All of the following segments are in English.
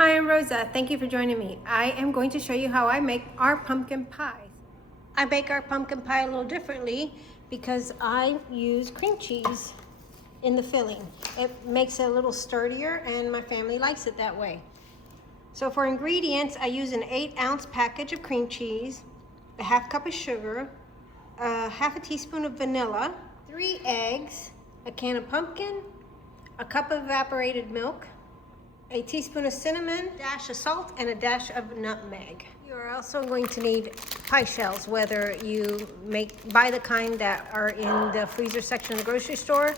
Hi, I'm Rosa. Thank you for joining me. I am going to show you how I make our pumpkin pies. I bake our pumpkin pie a little differently because I use cream cheese in the filling. It makes it a little sturdier and my family likes it that way. So for ingredients, I use an 8-ounce package of cream cheese, a half cup of sugar, half a teaspoon of vanilla, 3 eggs, a can of pumpkin, a cup of evaporated milk, a teaspoon of cinnamon, a dash of salt, and a dash of nutmeg. You are also going to need pie shells, whether you buy the kind that are in the freezer section of the grocery store,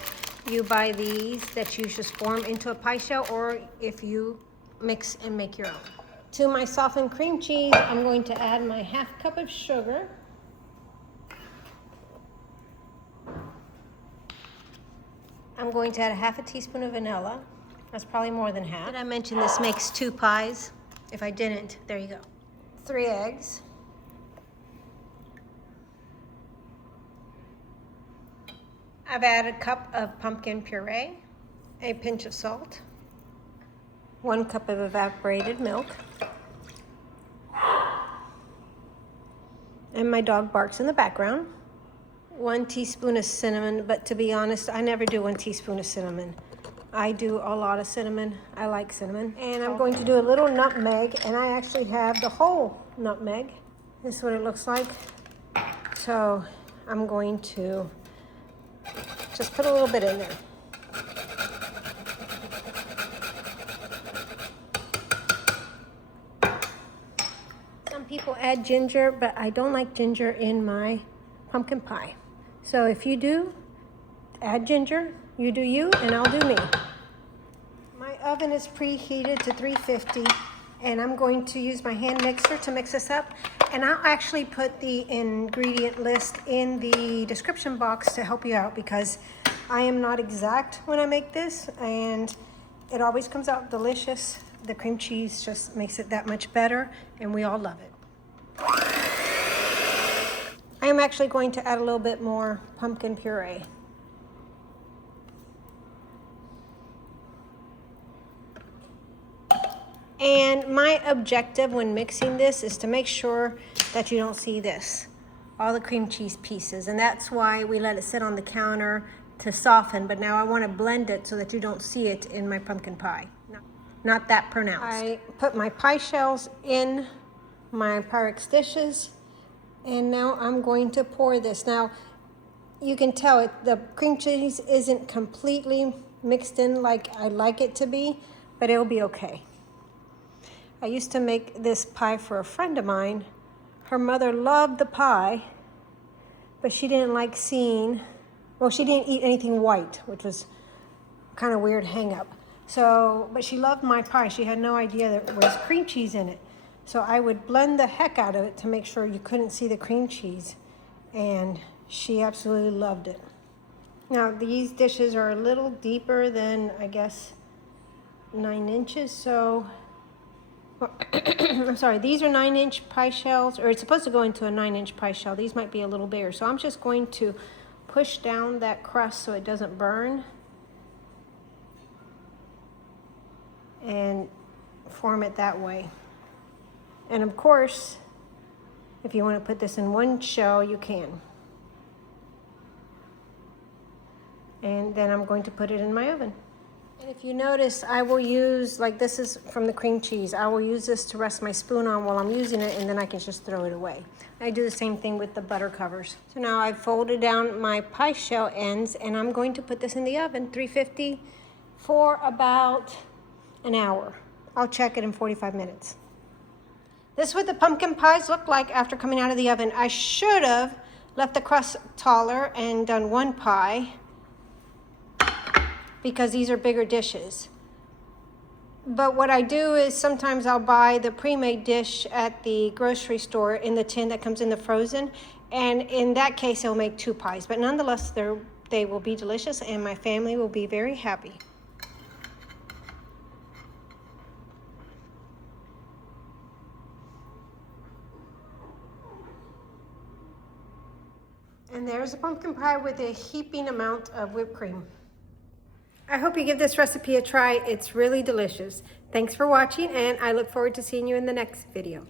you buy these that you just form into a pie shell, or if you mix and make your own. To my softened cream cheese, I'm going to add my half cup of sugar. I'm going to add a half a teaspoon of vanilla. That's probably more than half. Did I mention this makes 2 pies? If I didn't, there you go. 3 eggs. I've added a cup of pumpkin puree, a pinch of salt, 1 cup of evaporated milk, and my dog barks in the background. 1 teaspoon of cinnamon, but to be honest, I never do 1 teaspoon of cinnamon. I do a lot of cinnamon. I like cinnamon. And I'm going to do a little nutmeg, and I actually have the whole nutmeg. This is what it looks like. So I'm going to just put a little bit in there. Some people add ginger, but I don't like ginger in my pumpkin pie. So if you do, add ginger. You do you, and I'll do me. My oven is preheated to 350, and I'm going to use my hand mixer to mix this up. And I'll actually put the ingredient list in the description box to help you out, because I am not exact when I make this, and it always comes out delicious. The cream cheese just makes it that much better, and we all love it. I am actually going to add a little bit more pumpkin puree. And my objective when mixing this is to make sure that you don't see this, all the cream cheese pieces. And that's why we let it sit on the counter to soften. But now I want to blend it so that you don't see it in my pumpkin pie. Not that pronounced. I put my pie shells in my Pyrex dishes. And now I'm going to pour this. Now, you can tell the cream cheese isn't completely mixed in like I like it to be, but it'll be okay. I used to make this pie for a friend of mine. Her mother loved the pie, but she didn't like seeing, well, she didn't eat anything white, which was kind of weird hang up. So, but she loved my pie. She had no idea there was cream cheese in it. So I would blend the heck out of it to make sure you couldn't see the cream cheese. And she absolutely loved it. Now, these dishes are a little deeper than, I guess, 9 inches. So, I'm sorry, these are 9-inch pie shells, or it's supposed to go into a 9-inch pie shell. These might be a little bigger. So I'm just going to push down that crust so it doesn't burn. And form it that way. And of course, if you want to put this in one shell, you can. And then I'm going to put it in my oven. And if you notice, I will use, like this is from the cream cheese, I will use this to rest my spoon on while I'm using it, and then I can just throw it away. I do the same thing with the butter covers. So now I've folded down my pie shell ends, and I'm going to put this in the oven, 350, for about an hour. I'll check it in 45 minutes. This is what the pumpkin pies look like after coming out of the oven. I should have left the crust taller and done 1 pie, because these are bigger dishes. But what I do is sometimes I'll buy the pre-made dish at the grocery store in the tin that comes in the frozen, and in that case it'll make 2 pies. But nonetheless, they will be delicious, and my family will be very happy. And there's a pumpkin pie with a heaping amount of whipped cream. I hope you give this recipe a try. It's really delicious. Thanks for watching, and I look forward to seeing you in the next video.